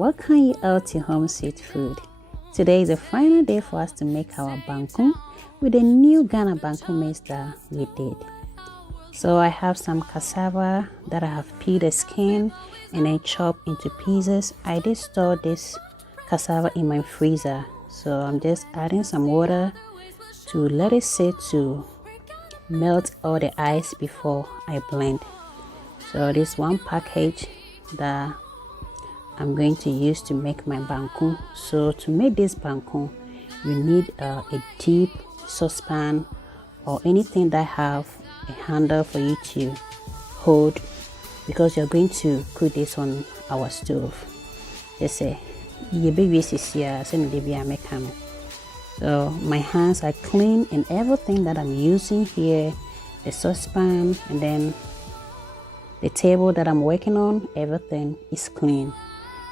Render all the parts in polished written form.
Welcome you all to Home Sweet Food. Today is the final day for us to make our banku with the new Ghana banku mix that we did. So I have some cassava that I have peeled the skin and then chopped into pieces. I did store this cassava in my freezer, so I'm just adding some water to let it sit to melt all the ice before I blend. So this one package that I'm going to use to make my banku. So to make this banku, you need a deep saucepan or anything that have a handle for you to hold, because you're going to cook this on our stove. Just say your baby is here, so my hands are clean and everything that I'm using here, the saucepan and then the table that I'm working on, everything is clean.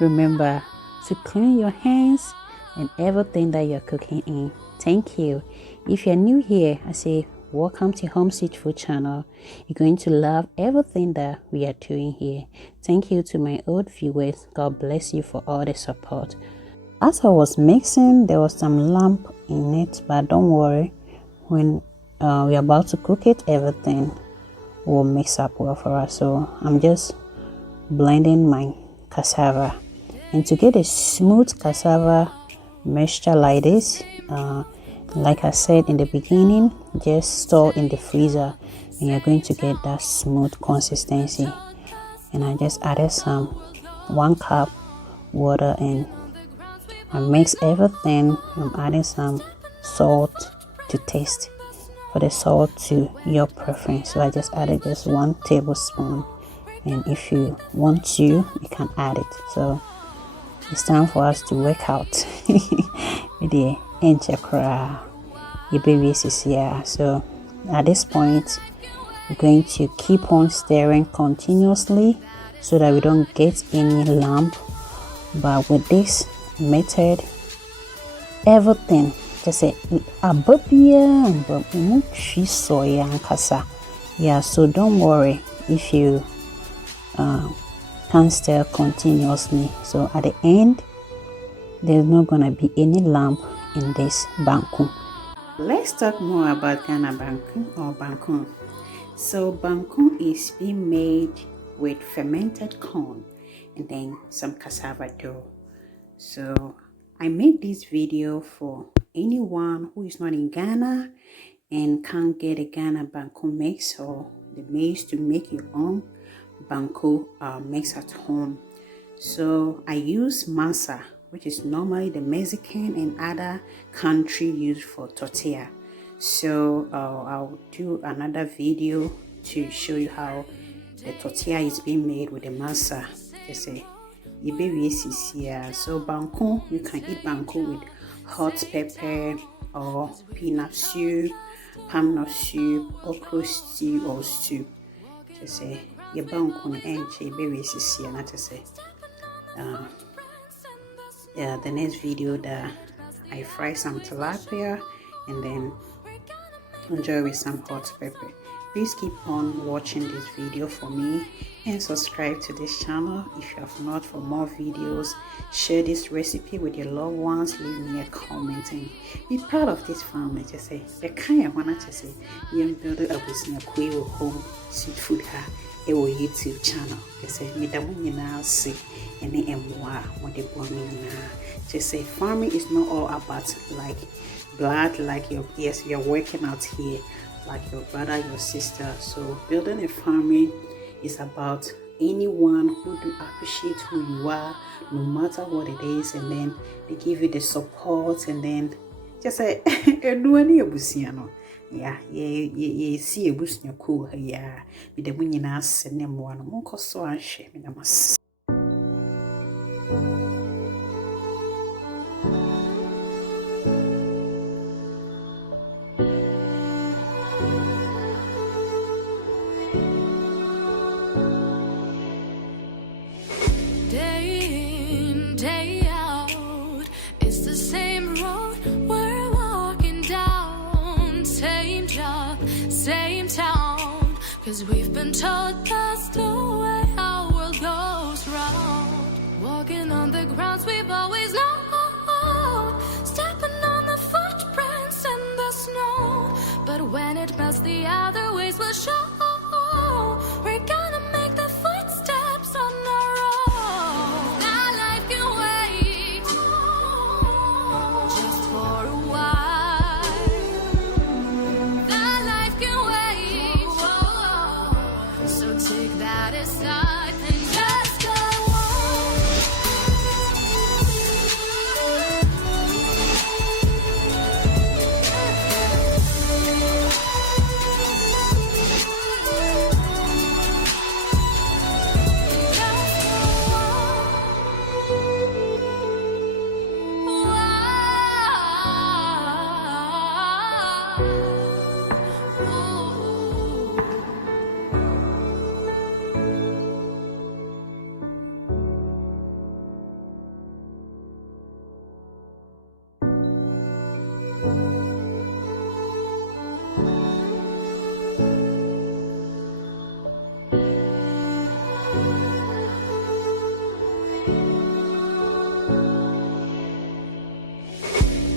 Remember to clean your hands and everything that you're cooking in. Thank you. If you're new here, I say welcome to Home Sweet Food channel. You're going to love everything that we are doing here. Thank you to my old viewers. God bless you for all the support. As I was mixing, there was some lump in it, but don't worry. When we're about to cook it, everything will mix up well for us. So I'm just blending my cassava. And to get a smooth cassava mixture like this, like I said in the beginning, just store in the freezer and you're going to get that smooth consistency. And I just added some 1 cup water and I mix everything. I'm adding some salt to taste, for the salt to your preference. So I just added just 1 tablespoon, and if you want to, you can add it. So it's time for us to work out. The enchekra, your baby is here. So at this point, we're going to keep on stirring continuously so that we don't get any lump. But with this method, everything, just say ababia and soya and kasa. Yeah, so don't worry if you can stir continuously. So at the end, there's not gonna be any lump in this banku. Let's talk more about Ghana banku or banku. So banku is being made with fermented corn and then some cassava dough. So I made this video for anyone who is not in Ghana and can't get a Ghana banku mix or the mix to make your own banku mix at home. So I use Masa, which is normally the Mexican and other country used for tortilla. So I'll do another video to show you how the tortilla is being made with the Masa. Just say the baby is here. So banku, you can eat banku with hot pepper or peanut soup, palm nut soup, okra stew or stew. Just say your banku and your baby is here. Not to say the next video that I fry some tilapia and then enjoy with some hot pepper. Please keep on watching this video for me and subscribe to this channel if you have not for more videos. Share this recipe with your loved ones. Leave me a comment and be proud of this family. Just say the kind of one to say you build a business home sweet food her YouTube channel. Just say me the one now see and the moi what the bombing now. Just say farming is not all about like blood, like your you're working out here like your brother, your sister. So building a family is about anyone who do appreciate who you are, no matter what it is, and then they give you the support, and then just say yeah, see a boost in your cool, yeah, with the winning ass and them one so and shame in a cause we've been told that's the way our world goes round. Walking on the grounds we've always known, stepping on the footprints in the snow. But when it melts, the other ways will show. We're gonna make the footsteps on our own. Now life can wait just for a while. That life can wait. So take that aside and just go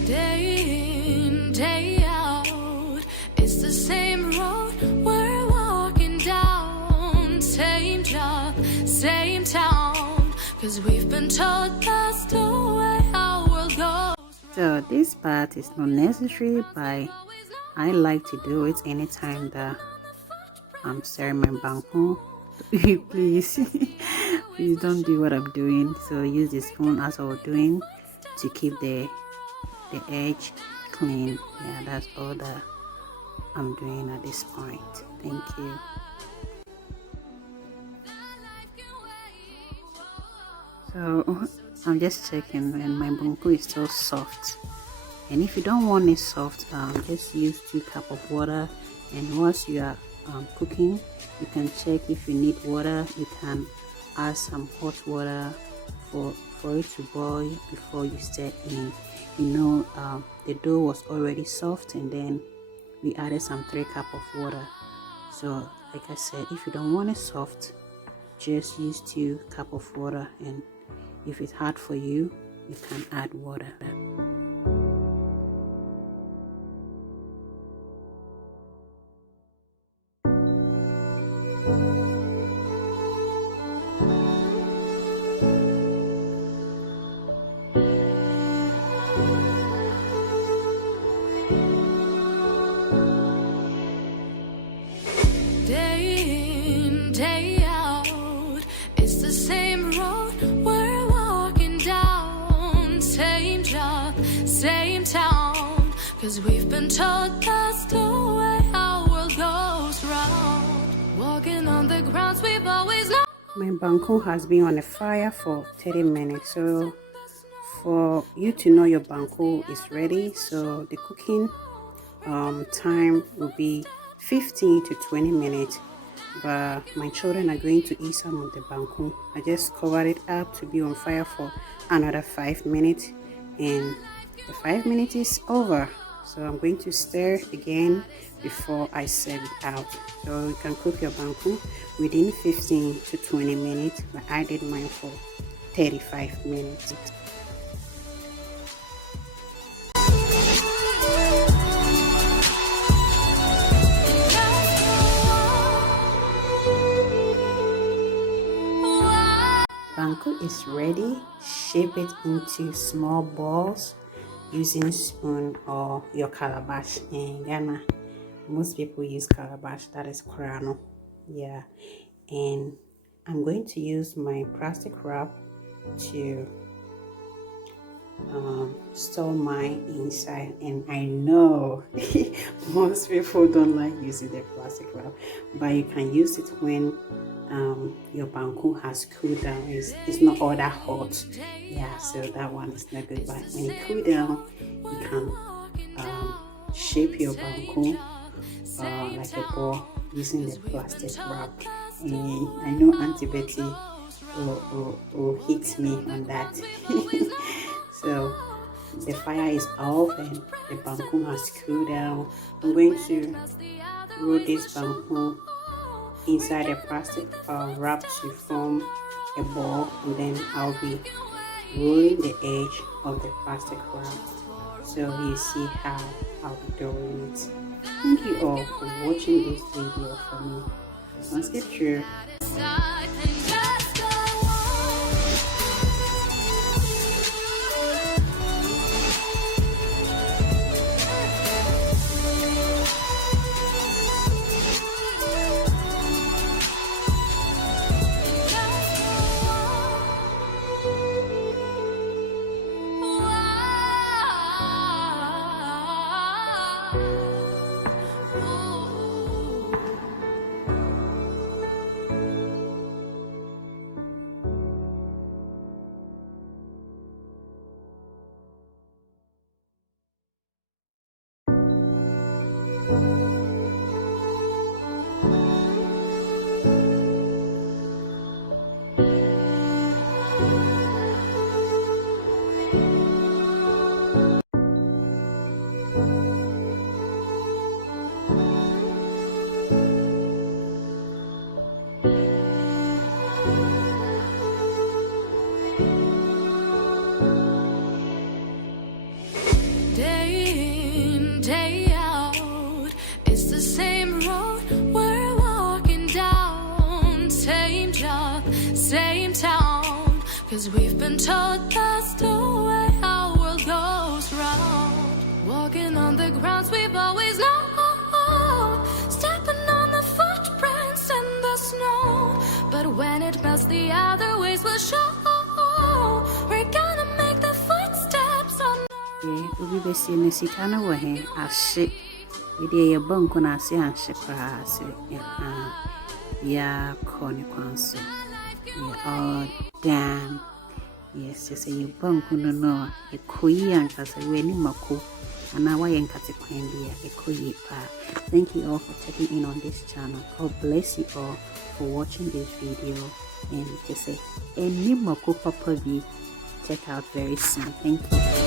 day in, day out. It's the same road we're walking down. Same job, same town. Cause we've been told that's the way our world goes. So this part is not necessary, but I like to do it anytime that I'm stirring my banku. Please, please don't do what I'm doing. So use the spoon as I was doing to keep the edge clean. Yeah, that's all that I'm doing at this point. Thank you. So I'm just checking, and my banku is still soft. And if you don't want it soft, just use 2 cups of water. And once you are cooking, you can check if you need water. You can add some hot water for it to boil before you stir in. You know, the dough was already soft, and then we added some 3 cups of water. So like I said, if you don't want it soft, just use 2 cups of water, and if it's hard for you, you can add water. Day in, day out. It's the same road we're walking down. Same job, same town. Cause we've been told that's the way our world goes round. Walking on the grounds we've always known. My banku has been on the fire for 30 minutes. So for you to know your banku is ready, so the cooking time will be 15 to 20 minutes. But my children are going to eat some of the banku. I just covered it up to be on fire for another 5 minutes, and the 5 minutes is over. So I'm going to stir again before I serve it out. So you can cook your banku within 15 to 20 minutes, but I did mine for 35 minutes. Banku is ready. Shape it into small balls using spoon or your calabash. In Ghana, most people use calabash, that is krano. Yeah, and I'm going to use my plastic wrap to store mine inside. And I know most people don't like using the plastic wrap, but you can use it when your banku has cooled down. It's not all that hot. Yeah, so that one is not good, but when it cool down, you can shape your banku like a ball using the plastic wrap. And I know Auntie Betty will hit me on that. So the fire is off and the banku has cooled down. I'm going to roll this banku inside a plastic wrap to form a ball, and then I'll be rolling the edge of the plastic wrap. So you see how I'll be doing it. Thank you all for watching this video for me. Let's get through. Day out, it's the same road we're walking down. Same job, same town. 'Cause we've been told that's the way our world goes round. Walking on the grounds we've always known, stepping on the footprints in the snow. But when it melts, the other ways will show. We're gonna make the footsteps on. Ubi besi ne sikana wahe ashe ide ya banku na se anshe kra se ya koni kwanso ya all damn yes say you banku no ekoyi ankasa we ni mako ana wa yenkate kwan bia ekoyi pa. Thank you all for taking in on this channel. God bless you all for watching this video, and just say any mako papa bi check out very soon. Thank you.